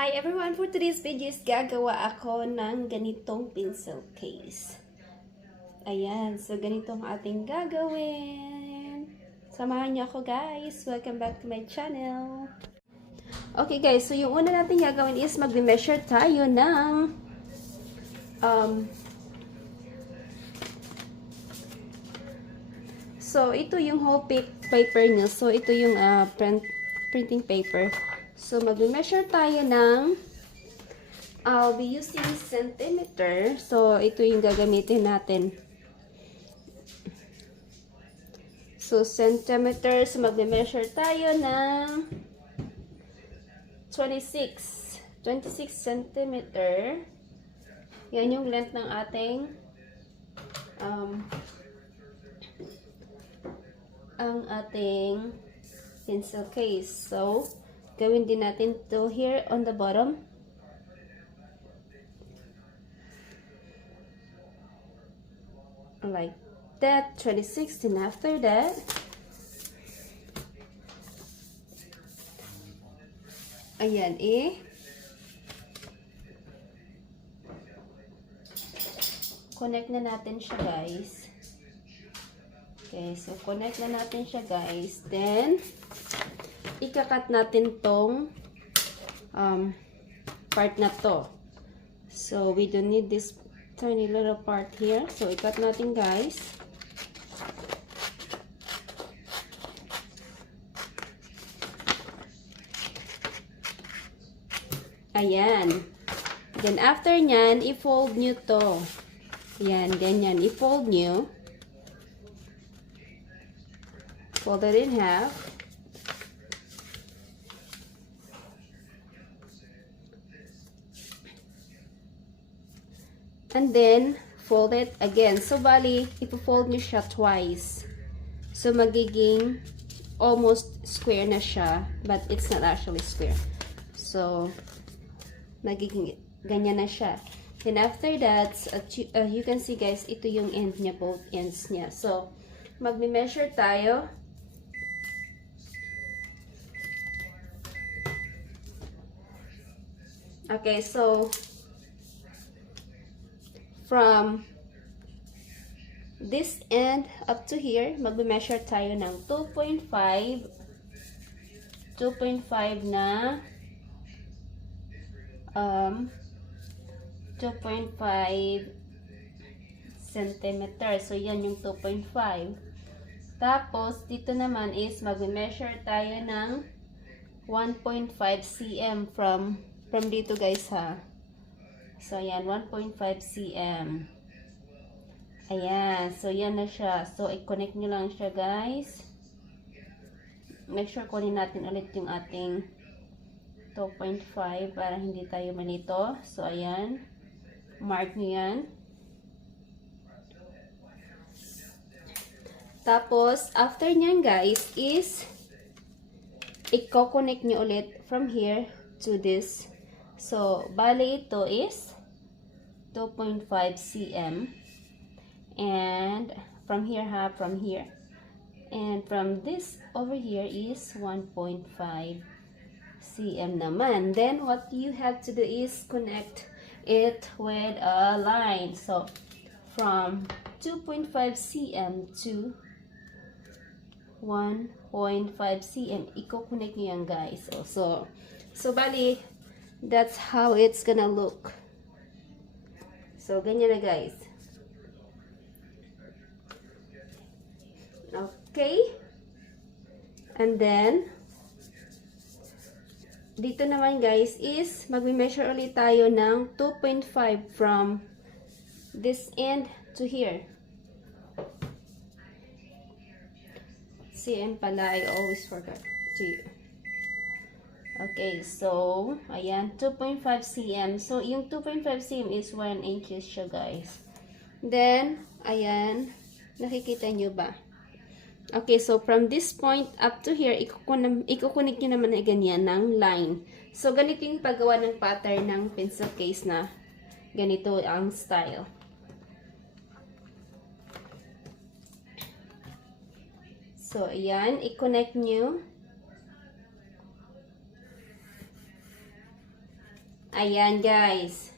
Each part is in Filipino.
Hi everyone! For today's video is gagawa ako ng ganitong pencil case. Ayan, so ganito ang ating gagawin. Samahan niyo ako guys! Welcome back to my channel! Okay guys, so yung una natin gagawin is mag-measure tayo ng so ito yung whole paper niyo. So ito yung printing paper. So, mag-measure tayo ng, I'll be using centimeter. So, ito yung gagamitin natin. So, centimeter. So, mag-measure tayo ng 26 centimeter. Yan yung length ng ating ang ating pencil case. So, gawin din natin to here on the bottom. Like that, 26. And after that, ayan connect na natin siya guys. Okay, so connect na natin siya guys. Then, ikakat natin tong part na to. So, we don't need this tiny little part here. So, ikat natin guys. Ayan. Then, after nyan, i-fold nyo to. Ayan, ganyan. I-fold nyo. Fold it in half. And then, fold it again. So, bali, ipo-fold nyo siya twice. So, magiging almost square na siya. But, it's not actually square. So, magiging ganyan na siya. And after that, you can see guys, ito yung end niya, both ends niya. So, magme-measure tayo. Okay, so, from this end up to here, magme-measure tayo ng 2.5 na 2.5 centimeter. So, yan yung 2.5. Tapos, dito naman is magme-measure tayo ng 1.5 cm from dito guys ha. So, ayan, 1.5 cm. Ayan, so yan na siya. So, i-connect nyo lang siya guys. Make sure kunin natin ulit yung ating 2.5 para hindi tayo malito. So, ayan. Mark nyo yan. Tapos, after nyan guys is i-connect nyo ulit from here to this. So, bali ito is 2.5 cm. And from here from here. And from this over here is 1.5 cm naman. Then, what you have to do is connect it with a line. So, from 2.5 cm to 1.5 cm. Iko-connect nyo yan guys. So, bali, that's how it's gonna look. So, ganyan na guys. Okay. And then, dito naman guys is, magme-measure ulit tayo ng 2.5 from this end to here. CM pala, I always forgot to you. Okay, so, ayan, 2.5 cm. So, yung 2.5 cm is 1 inches siya, guys. Then, ayan, nakikita nyo ba? Okay, so, from this point up to here, ikukunik nyo naman na ganyan ng line. So, ganito yung paggawa ng pattern ng pencil case na ganito ang style. So, ayan, i-connect nyo. Ayan, guys.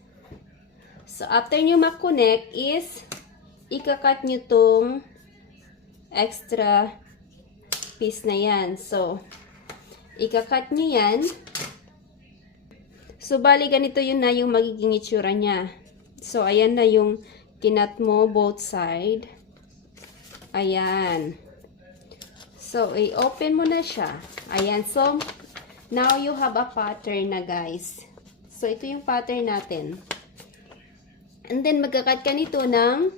So, after nyo makonect is, ikakat nyo tong extra piece na yan. So, ikakat nyo yan. So, bali ganito yun na yung magiging itsura niya. So, ayan na yung kinat mo both side. Ayan. So, i-open mo na siya. Ayan. So, now you have a pattern na, guys. So, ito yung pattern natin. And then, magkakat ka nito ng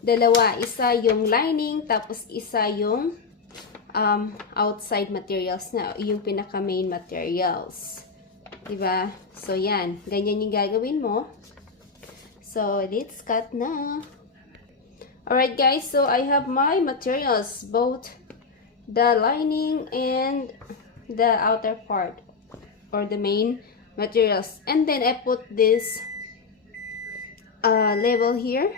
dalawa. Isa yung lining, tapos isa yung outside materials na yung pinaka main materials. Diba? So, yan. Ganyan yung gagawin mo. So, let's cut na. Alright, guys. So, I have my materials. Both the lining and the outer part. Or the main materials. And then, I put this label here.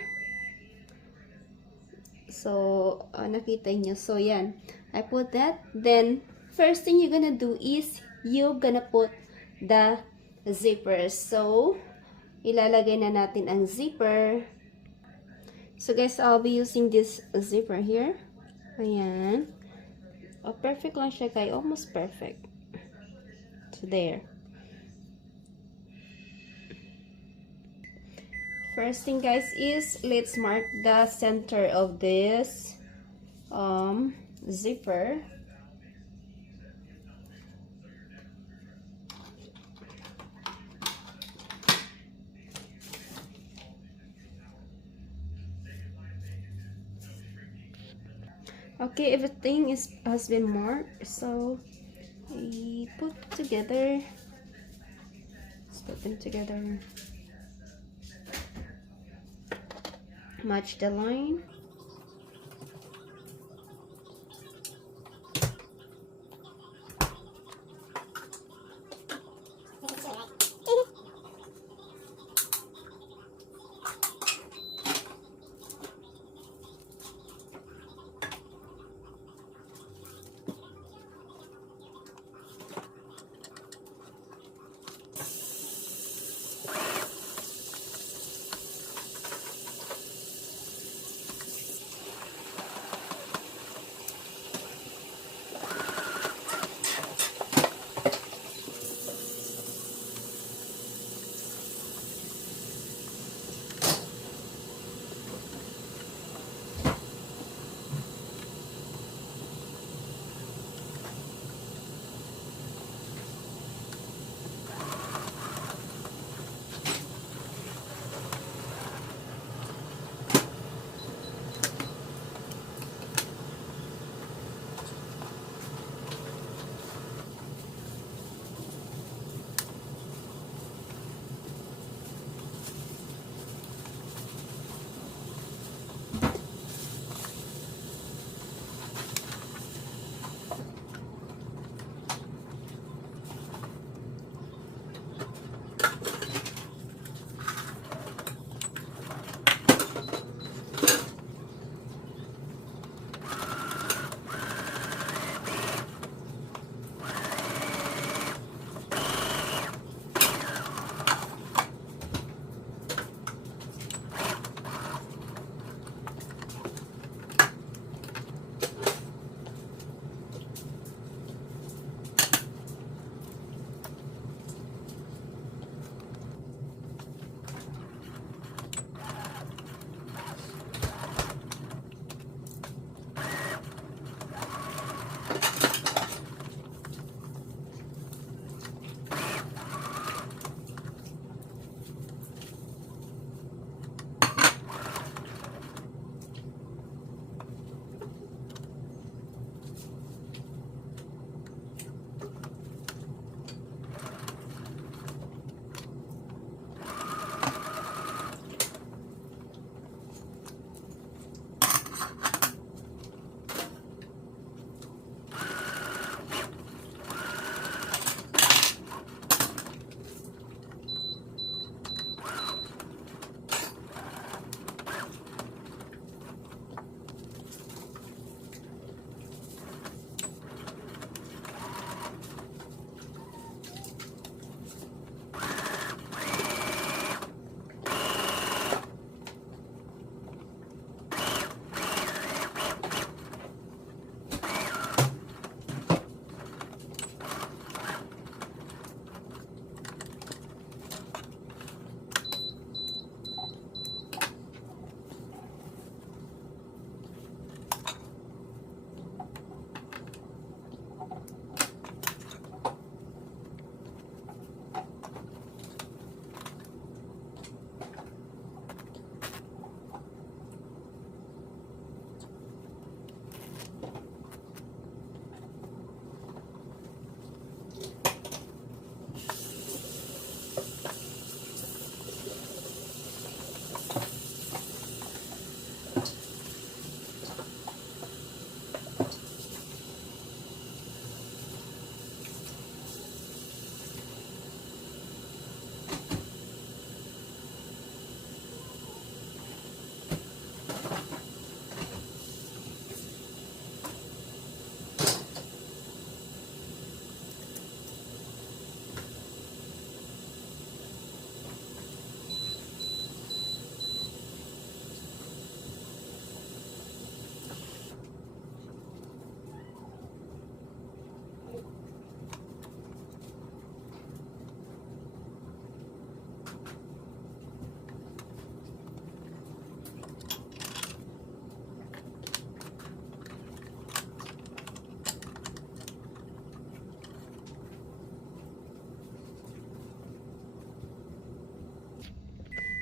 So, nakita nyo. So, yan. I put that. Then, first thing you're gonna do is, you're gonna put the zipper. So, ilalagay na natin ang zipper. So, guys, I'll be using this zipper here. Ayan. Oh, perfect lang siya, guys. Almost perfect. So, there. First thing, guys, is let's mark the center of this zipper. Okay, everything has been marked, so we put together. Let's put them together. Match the line.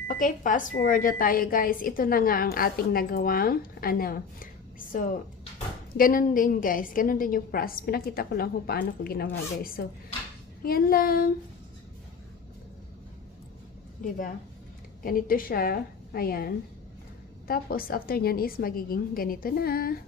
Okay, fast forward na tayo guys. Ito na nga ang ating nagawang ano. So, ganun din guys. Ganun din yung process. Pinakita ko lang kung paano ko ginawa guys. So, yan lang. Diba? Ganito siya. Ayan. Tapos, after nyan is magiging ganito na.